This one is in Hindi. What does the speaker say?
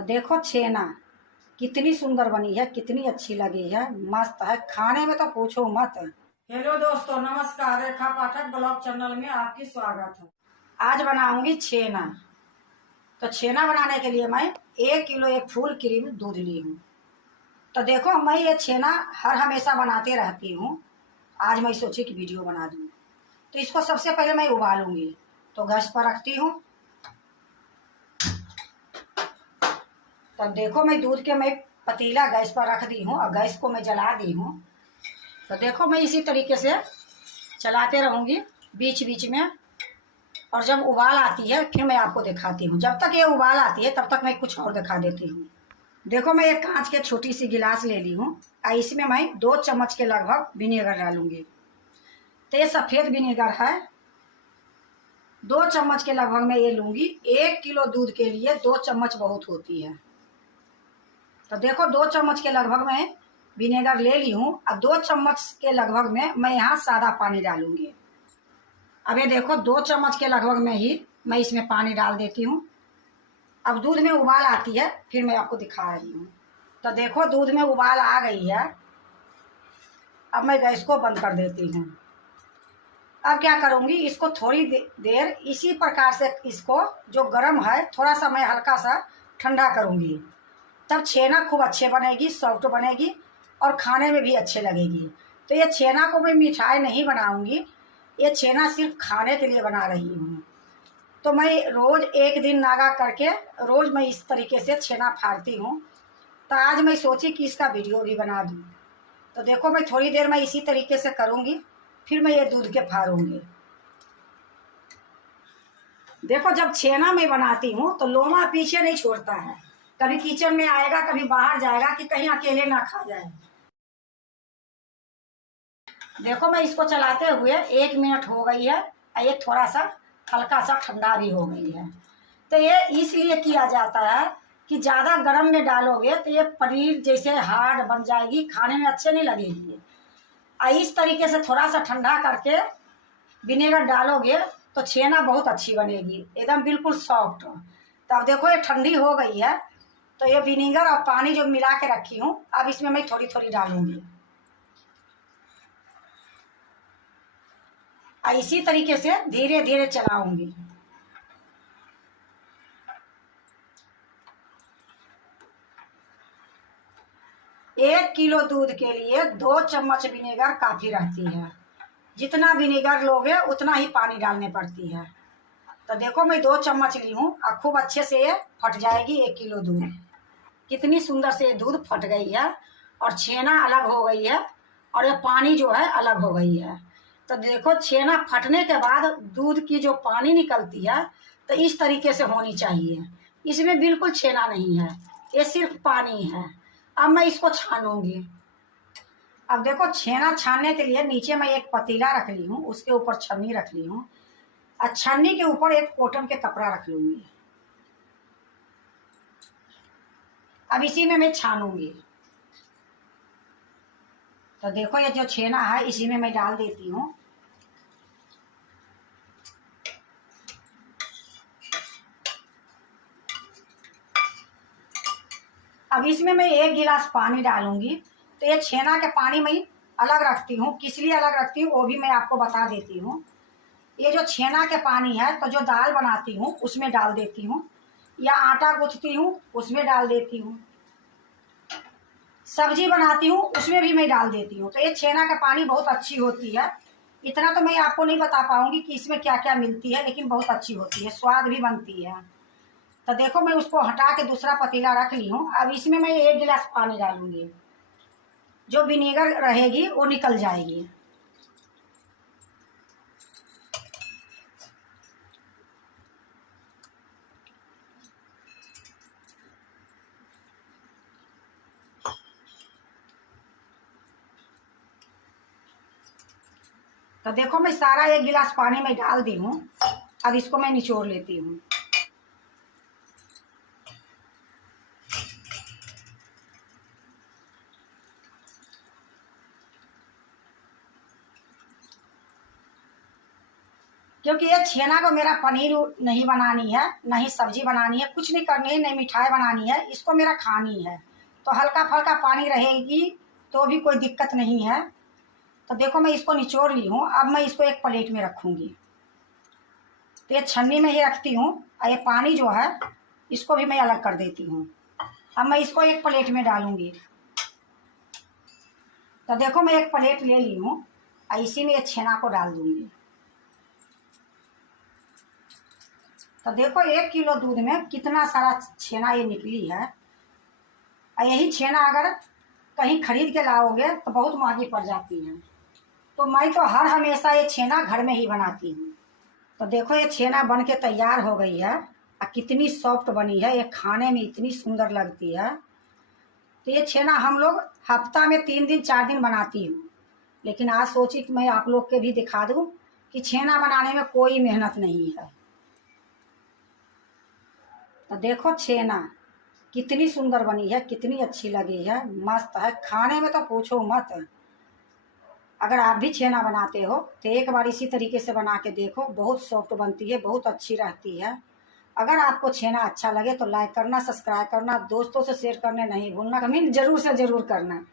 तो देखो छेना कितनी सुंदर बनी है, कितनी अच्छी लगी है, मस्त है खाने में तो पूछो मत। हेलो दोस्तों, नमस्कार। रेखा पाठक ब्लॉग चैनल में आपकी स्वागत है। आज बनाऊंगी छेना। तो छेना बनाने के लिए मैं 1 किलो एक फुल क्रीम दूध ली हूँ। तो देखो मैं ये छेना हर हमेशा बनाते रहती हूँ, आज मैं सोची कि वीडियो बना दूँ। तो इसको सबसे पहले मैं उबालूंगी। तो गैस पर रखती हूँ। तो देखो मैं दूध के मैं पतीला गैस पर रख दी हूँ और गैस को मैं जला दी हूँ। तो देखो मैं इसी तरीके से चलाते रहूंगी बीच बीच में, और जब उबाल आती है फिर मैं आपको दिखाती हूँ। जब तक ये उबाल आती है तब तक मैं कुछ और दिखा देती हूँ। देखो मैं एक कांच के छोटी सी गिलास ले ली हूँ और इसमें मैं 2 चम्मच के लगभग विनेगर डालूंगी। तो ये सफेद विनेगर है, 2 चम्मच के लगभग मैं ये लूंगी। 1 किलो दूध के लिए 2 चम्मच बहुत होती है। तो देखो 2 चम्मच के लगभग मैं विनेगर ले ली हूँ और 2 चम्मच के लगभग में मैं यहाँ सादा पानी डालूंगी। अब ये देखो 2 चम्मच के लगभग में ही मैं इसमें पानी डाल देती हूँ। अब दूध में उबाल आती है फिर मैं आपको दिखा रही हूँ। तो देखो दूध में उबाल आ गई है। अब मैं गैस को बंद कर देती हूँ। अब क्या करूँगी, इसको थोड़ी देर इसी प्रकार से, इसको जो गर्म है थोड़ा सा मैं हल्का सा ठंडा करूँगी। तब छेना खूब अच्छे बनेगी, सॉफ्ट बनेगी और खाने में भी अच्छे लगेगी। तो ये छेना को मैं मिठाई नहीं बनाऊंगी, ये छेना सिर्फ खाने के लिए बना रही हूँ। तो मैं रोज एक दिन नागा करके रोज मैं इस तरीके से छेना फाड़ती हूँ। तो आज मैं सोची कि इसका वीडियो भी बना दूँ। तो देखो मैं थोड़ी देर मैं इसी तरीके से करूँगी, फिर मैं ये दूध के फाड़ूंगी। देखो जब छेना मैं बनाती हूँ तो लोमा पीछे नहीं छोड़ता है, कभी किचन में आएगा कभी बाहर जाएगा कि कहीं अकेले ना खा जाए। देखो मैं इसको चलाते हुए 1 मिनट हो गई है और ये थोड़ा सा हल्का सा ठंडा भी हो गई है। तो ये इसलिए किया जाता है कि ज़्यादा गर्म में डालोगे तो ये पनीर जैसे हार्ड बन जाएगी, खाने में अच्छे नहीं लगेगी। और इस तरीके से थोड़ा सा ठंडा करके विनेगर डालोगे तो छेना बहुत अच्छी बनेगी, एकदम बिल्कुल सॉफ्ट। तो अब देखो ये ठंडी हो गई है। तो ये विनेगर और पानी जो मिला के रखी हूँ अब इसमें मैं थोड़ी थोड़ी डालूंगी और इसी तरीके से धीरे धीरे चलाऊंगी। एक किलो दूध के लिए 2 चम्मच विनेगर काफी रहती है। जितना विनेगर लोगे उतना ही पानी डालने पड़ती है। तो देखो मैं 2 चम्मच ली हूँ और खूब अच्छे से ये फट जाएगी 1 किलो दूध। कितनी सुंदर से दूध फट गई है और छेना अलग हो गई है और ये पानी जो है अलग हो गई है। तो देखो छेना फटने के बाद दूध की जो पानी निकलती है तो इस तरीके से होनी चाहिए। इसमें बिल्कुल छेना नहीं है, ये सिर्फ पानी है। अब मैं इसको छानूंगी। अब देखो छेना छानने के लिए नीचे मैं एक पतीला रख ली हूँ, उसके ऊपर छन्नी रख ली हूँ और छन्नी के ऊपर एक कॉटन के कपड़ा रख लूंगी। अब इसी में मैं छानूंगी। तो देखो ये जो छेना है इसी में मैं डाल देती हूँ। अब इसमें मैं 1 गिलास पानी डालूंगी। तो ये छेना के पानी मैं अलग रखती हूँ, किस लिए अलग रखती हूँ वो भी मैं आपको बता देती हूँ। ये जो छेना के पानी है तो जो दाल बनाती हूँ उसमें डाल देती हूँ, या आटा गूंथती हूँ उसमें डाल देती हूँ, सब्जी बनाती हूँ उसमें भी मैं डाल देती हूँ। तो ये छेना का पानी बहुत अच्छी होती है। इतना तो मैं आपको नहीं बता पाऊंगी कि इसमें क्या क्या मिलती है, लेकिन बहुत अच्छी होती है, स्वाद भी बनती है। तो देखो मैं उसको हटा के दूसरा पतीला रख ली हूँ। अब इसमें मैं 1 गिलास पानी डालूंगी, जो विनेगर रहेगी वो निकल जाएगी। तो देखो मैं सारा 1 गिलास पानी में डाल दी हूँ। अब इसको मैं निचोड़ लेती हूँ। क्योंकि ये छेना को मेरा पनीर नहीं बनानी है, नहीं सब्जी बनानी है, कुछ नहीं करनी है, नहीं मिठाई बनानी है, इसको मेरा खानी है। तो हल्का फल्का पानी रहेगी तो भी कोई दिक्कत नहीं है। तो देखो मैं इसको निचोड़ ली हूँ। अब मैं इसको एक प्लेट में रखूँगी। तो ये छन्नी में ही रखती हूँ और ये पानी जो है इसको भी मैं अलग कर देती हूँ। अब मैं इसको एक प्लेट में डालूंगी। तो देखो मैं एक प्लेट ले ली हूँ और इसी में ये छेना को डाल दूंगी। तो देखो 1 किलो दूध में कितना सारा छेना ये निकली है। और यही छेना अगर कहीं खरीद के लाओगे तो बहुत महंगी पड़ जाती है। तो मैं तो हर हमेशा ये छेना घर में ही बनाती हूँ। तो देखो ये छेना बन के तैयार हो गई है और कितनी सॉफ्ट बनी है, ये खाने में इतनी सुंदर लगती है। तो ये छेना हम लोग हफ्ता में 3 दिन 4 दिन बनाती हूँ। लेकिन आज सोची कि मैं आप लोग के भी दिखा दूँ कि छेना बनाने में कोई मेहनत नहीं है। तो देखो छेना कितनी सुंदर बनी है, कितनी अच्छी लगी है, मस्त है खाने में तो पूछो मत। अगर आप भी छेना बनाते हो तो एक बार इसी तरीके से बना के देखो, बहुत सॉफ्ट बनती है, बहुत अच्छी रहती है। अगर आपको छेना अच्छा लगे तो लाइक करना, सब्सक्राइब करना, दोस्तों से शेयर करने नहीं भूलना, कमेंट जरूर से जरूर करना।